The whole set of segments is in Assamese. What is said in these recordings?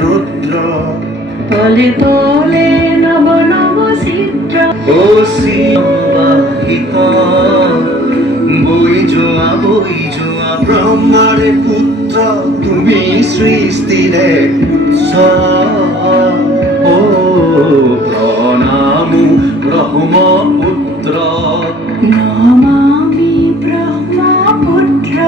ৰুদ্ৰ তলে তলে নব নব চিত্ৰ অসীমাহিত বই যোৱা ব্ৰহ্মাৰে পুত্ৰ তুমি সৃষ্টিৰে উৎস ও প্ৰণামো ব্ৰহ্মপুত্ৰ নমামি ব্ৰহ্মপুত্ৰ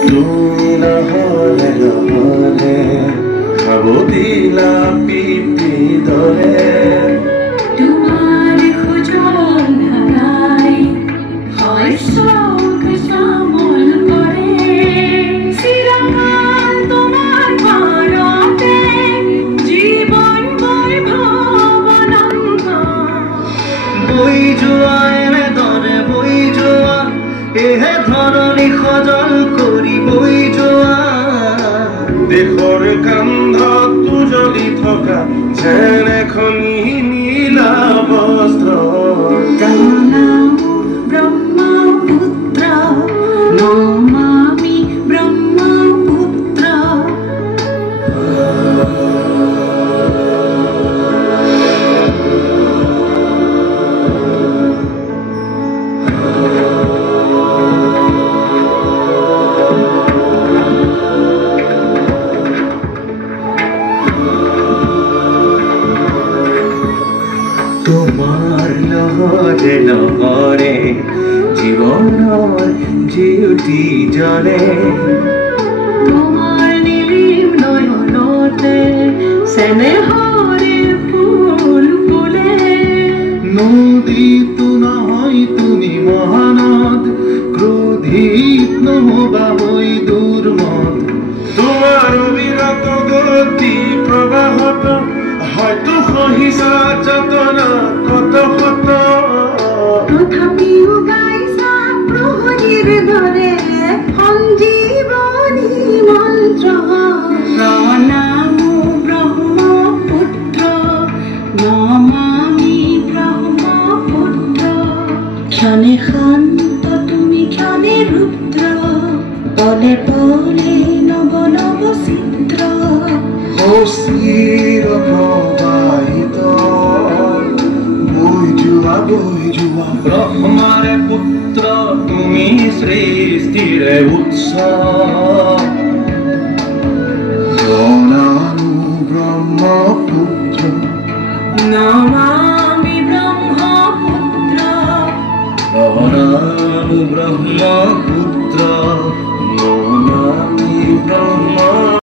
তুমি নহলে নহলে খাব দিলা পিপি দৰে তোমাৰ খোজন ধাৰাই শস্যক শ্যামল কৰে চিৰকাল তোমাৰ ঘৰতে জীৱন বৈভৱ বৈ যোৱা এনেদৰে বৈ যোৱা এহে ধৰণি সজল কৰি বৈ যোৱা দেশৰ কান্ধত উজলি থকা যেন এখনি নীলা বস্ত্ৰ নমামি ব্ৰহ্মপুত্ৰ নমামি ব্ৰহ্মপুত্ৰ তোমাৰ লহৰে লহৰে জীৱনৰ জিউতি জ্বলে তোমাৰ নীলিম নয়নতে চেনেহৰে ফুল ফুলে নদীতো নহয় তুমি মহানদ ক্ৰোধিত নহবা হৈ দুৰ্মদ তোমাৰ অবিৰত গতি প্ৰবাহত হয়তো সহিছা যতনা কত শত তথাপিও গাইছা প্ৰহৰীৰ দৰে সঞ্জীৱনী মন্ত্ৰ প্ৰণামো ব্ৰহ্মপুত্ৰ নমামি ব্ৰহ্মপুত্ৰ ক্ষণে শান্ত তুমি ক্ষণে ৰুদ্ৰ তলে তলে নব নব চিত্ৰ অস্থিৰ প্ৰবাহিত বৈ যোৱা ব্ৰহ্মাৰে পুত্ৰ তুমি সৃষ্টিৰে উৎস প্ৰণামো ব্ৰহ্মপুত্ৰ নমামি ব্ৰহ্মপুত্ৰ প্ৰণামো ব্ৰহ্মপুত্ৰ